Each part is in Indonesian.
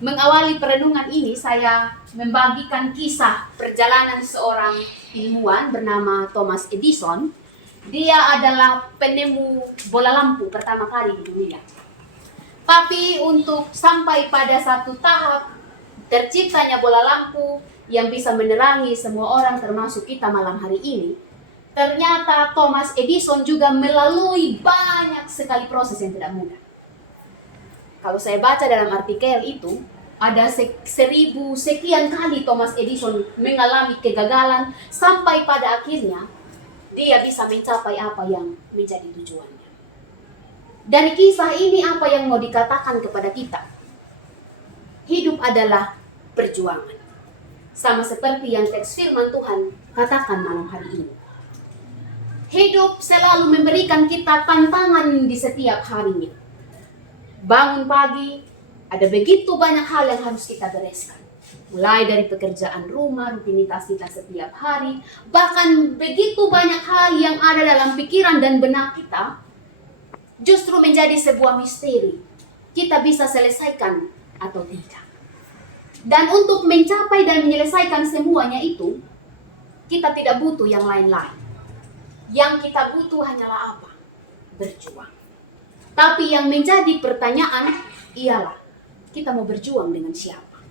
Mengawali perenungan ini, saya membagikan kisah perjalanan seorang ilmuwan bernama Thomas Edison. Dia adalah penemu bola lampu pertama kali di dunia. Tapi untuk sampai pada satu tahap terciptanya bola lampu yang bisa menerangi semua orang termasuk kita malam hari ini, ternyata Thomas Edison juga melalui banyak sekali proses yang tidak mudah. Kalau saya baca dalam artikel itu, ada 1000 sekian kali Thomas Edison mengalami kegagalan sampai pada akhirnya dia bisa mencapai apa yang menjadi tujuannya. Dan kisah ini apa yang mau dikatakan kepada kita? Hidup adalah perjuangan. Sama seperti yang teks firman Tuhan katakan malam hari ini. Hidup selalu memberikan kita tantangan di setiap harinya. Bangun pagi, ada begitu banyak hal yang harus kita bereskan. Mulai dari pekerjaan rumah, rutinitas kita setiap hari, bahkan begitu banyak hal yang ada dalam pikiran dan benak kita, justru menjadi sebuah misteri. Kita bisa selesaikan atau tidak. Dan untuk mencapai dan menyelesaikan semuanya itu, kita tidak butuh yang lain-lain. Yang kita butuh hanyalah apa? Berjuang. Tapi yang menjadi pertanyaan ialah, kita mau berjuang dengan siapa?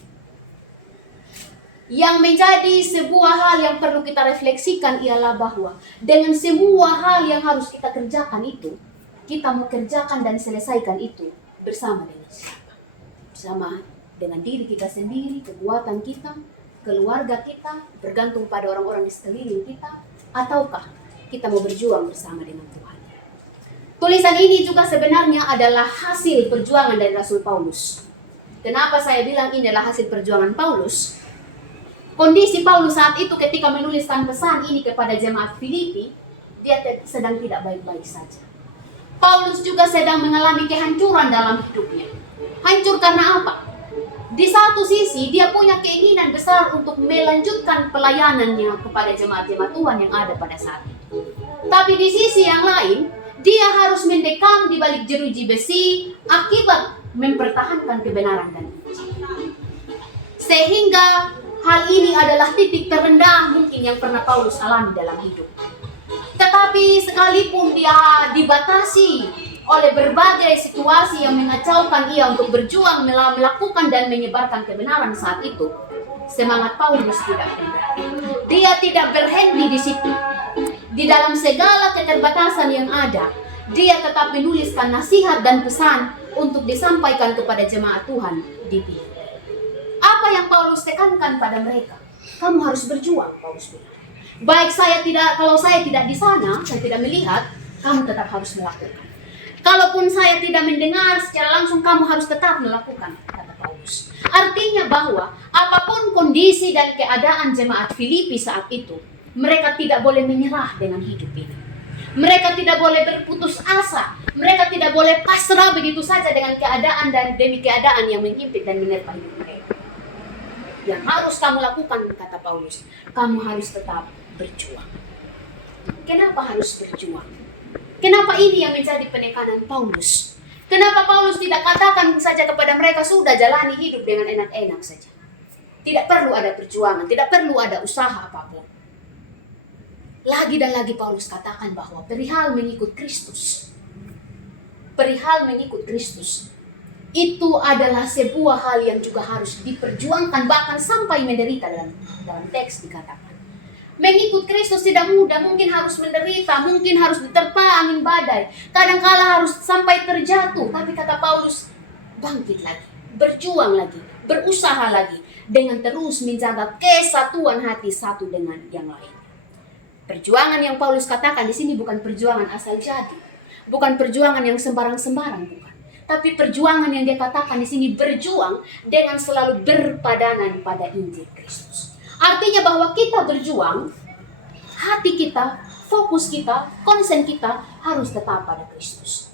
Yang menjadi sebuah hal yang perlu kita refleksikan ialah bahwa dengan semua hal yang harus kita kerjakan itu, kita mau kerjakan dan selesaikan itu bersama dengan siapa? Bersama dengan diri kita sendiri, kekuatan kita, keluarga kita, bergantung pada orang-orang di sekeliling kita, ataukah kita mau berjuang bersama dengan Tuhan? Tulisan ini juga sebenarnya adalah hasil perjuangan dari Rasul Paulus. Kenapa saya bilang ini adalah hasil perjuangan Paulus? Kondisi Paulus saat itu ketika menuliskan pesan ini kepada jemaat Filipi, dia sedang tidak baik-baik saja. Paulus juga sedang mengalami kehancuran dalam hidupnya. Hancur karena apa? Di satu sisi, dia punya keinginan besar untuk melanjutkan pelayanannya kepada jemaat-jemaat Tuhan yang ada pada saat itu. Tapi di sisi yang lain, dia harus mendekam di balik jeruji besi akibat mempertahankan kebenaran dan Injil. Sehingga hal ini adalah titik terendah mungkin yang pernah Paulus alami dalam hidup. Tetapi sekalipun dia dibatasi oleh berbagai situasi yang mengacaukan ia untuk berjuang melakukan dan menyebarkan kebenaran saat itu, semangat Paulus tidak rendah. Dia tidak berhenti di situ. Di dalam segala keterbatasan yang ada, dia tetap menuliskan nasihat dan pesan untuk disampaikan kepada jemaat Tuhan di Filipi. Apa yang Paulus tekankan pada mereka? Kamu harus berjuang, Paulus bilang. Kalau saya tidak di sana, saya tidak melihat, kamu tetap harus melakukan. Kalaupun saya tidak mendengar secara langsung, kamu harus tetap melakukan, kata Paulus. Artinya bahwa apapun kondisi dan keadaan jemaat Filipi saat itu, mereka tidak boleh menyerah dengan hidup ini. Mereka tidak boleh berputus asa. Mereka tidak boleh pasrah begitu saja dengan keadaan dan demi keadaan yang menghimpit dan menerpa hidup mereka. Yang harus kamu lakukan, kata Paulus, kamu harus tetap berjuang. Kenapa harus berjuang? Kenapa ini yang menjadi penekanan Paulus? Kenapa Paulus tidak katakan saja kepada mereka, sudah jalani hidup dengan enak-enak saja? Tidak perlu ada perjuangan, tidak perlu ada usaha apapun. Lagi dan lagi Paulus katakan bahwa perihal mengikut Kristus, itu adalah sebuah hal yang juga harus diperjuangkan, bahkan sampai menderita. Dalam teks dikatakan mengikut Kristus tidak mudah, mungkin harus menderita, mungkin harus diterpa angin badai, kadangkala harus sampai terjatuh. Tapi kata Paulus, bangkit lagi, berjuang lagi, berusaha lagi, dengan terus menjaga kesatuan hati satu dengan yang lain. Perjuangan yang Paulus katakan di sini bukan perjuangan asal jadi, bukan perjuangan yang sembarang-sembarang, bukan. Tapi perjuangan yang dia katakan di sini berjuang dengan selalu berpadanan pada Injil Kristus. Artinya bahwa kita berjuang, hati kita, fokus kita, konsen kita harus tetap pada Kristus.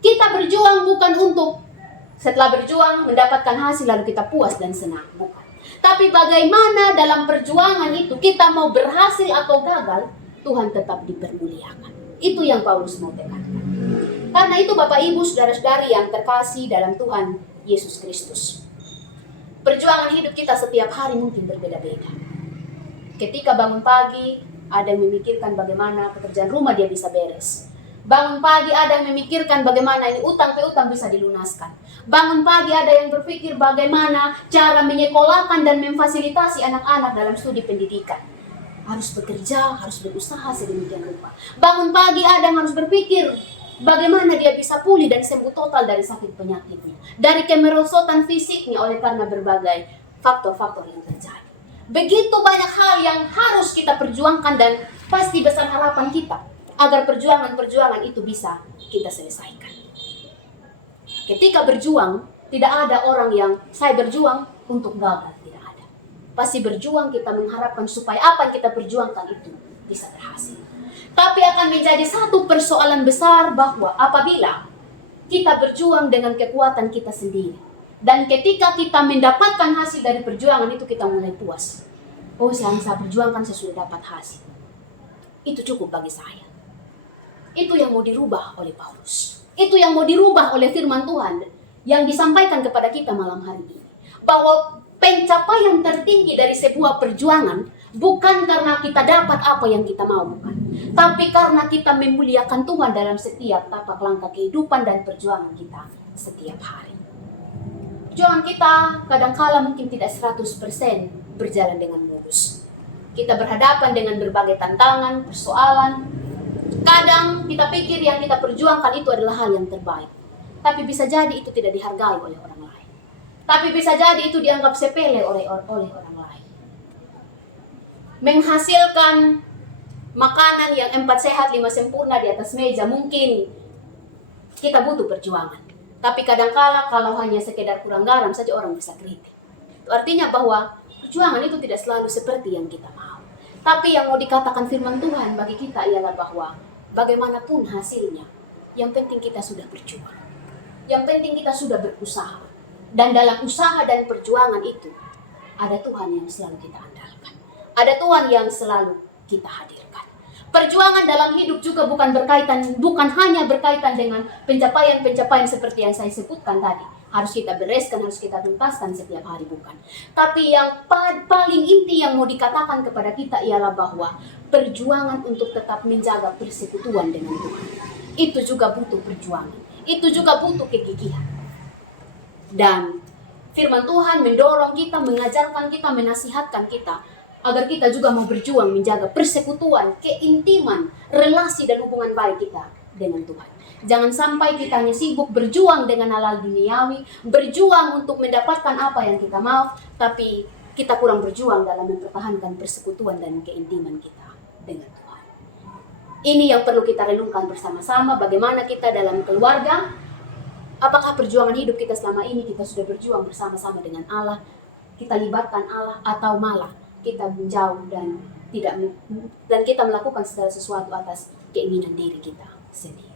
Kita berjuang bukan untuk setelah berjuang mendapatkan hasil lalu kita puas dan senang, bukan. Tapi bagaimana dalam perjuangan itu kita mau berhasil atau gagal, Tuhan tetap dipermuliakan. Itu yang Paulus mau tekankan. Karena itu Bapak Ibu, saudara-saudari yang terkasih dalam Tuhan Yesus Kristus, Perjuangan hidup kita setiap hari mungkin berbeda-beda. Ketika bangun pagi, ada yang memikirkan bagaimana pekerjaan rumah dia bisa beres. Bangun pagi ada yang memikirkan bagaimana ini utang piutang bisa dilunaskan. Bangun pagi ada yang berpikir bagaimana cara menyekolahkan dan memfasilitasi anak-anak dalam studi pendidikan. Harus bekerja, harus berusaha sedemikian rupa. Bangun pagi ada yang harus berpikir bagaimana dia bisa pulih dan sembuh total dari sakit penyakitnya, dari kemerosotan fisiknya oleh karena berbagai faktor-faktor yang terjadi. Begitu banyak hal yang harus kita perjuangkan dan pasti besar harapan kita agar perjuangan-perjuangan itu bisa kita selesaikan. Ketika berjuang, tidak ada orang yang saya berjuang untuk gagal, tidak ada. Pasti berjuang kita mengharapkan supaya apa yang kita perjuangkan itu bisa berhasil. Tapi akan menjadi satu persoalan besar bahwa apabila kita berjuang dengan kekuatan kita sendiri, dan ketika kita mendapatkan hasil dari perjuangan itu kita mulai puas. Oh, saya perjuangkan, saya sudah dapat hasil. Itu cukup bagi saya. Itu yang mau dirubah oleh Paulus. Itu yang mau dirubah oleh firman Tuhan yang disampaikan kepada kita malam hari ini. Bahwa pencapaian tertinggi dari sebuah perjuangan bukan karena kita dapat apa yang kita mau, bukan. Tapi karena kita memuliakan Tuhan dalam setiap tapak langkah kehidupan dan perjuangan kita setiap hari. Perjuangan kita kadangkala mungkin tidak 100% berjalan dengan mulus. Kita berhadapan dengan berbagai tantangan, persoalan. Kadang kita pikir yang kita perjuangkan itu adalah hal yang terbaik. Tapi bisa jadi itu tidak dihargai oleh orang lain. Tapi bisa jadi itu dianggap sepele oleh orang lain. Menghasilkan makanan yang 4 sehat 5 sempurna di atas meja mungkin kita butuh perjuangan. Tapi kadangkala kalau hanya sekedar kurang garam saja orang bisa kritik. Itu artinya bahwa perjuangan itu tidak selalu seperti yang kita mau. Tapi yang mau dikatakan firman Tuhan bagi kita ialah bahwa bagaimanapun hasilnya, yang penting kita sudah berjuang. Yang penting kita sudah berusaha. Dan dalam usaha dan perjuangan itu, ada Tuhan yang selalu kita andalkan. Ada Tuhan yang selalu kita hadirkan. Perjuangan dalam hidup juga bukan hanya berkaitan dengan pencapaian-pencapaian seperti yang saya sebutkan tadi. Harus kita bereskan, harus kita tuntaskan setiap hari, bukan. Tapi yang paling inti yang mau dikatakan kepada kita ialah bahwa perjuangan untuk tetap menjaga persekutuan dengan Tuhan. Itu juga butuh perjuangan. Itu juga butuh kegigihan. Dan firman Tuhan mendorong kita, mengajarkan kita, menasihatkan kita agar kita juga mau berjuang menjaga persekutuan, keintiman, relasi dan hubungan baik kita dengan Tuhan. Jangan sampai kita hanya sibuk berjuang dengan hal-hal duniawi, berjuang untuk mendapatkan apa yang kita mau, tapi kita kurang berjuang dalam mempertahankan persekutuan dan keintiman kita dengan Tuhan. Ini yang perlu kita renungkan bersama-sama, bagaimana kita dalam keluarga, apakah perjuangan hidup kita selama ini kita sudah berjuang bersama-sama dengan Allah, kita libatkan Allah, atau malah kita menjauh dan kita melakukan segala sesuatu atas keinginan diri kita sendiri.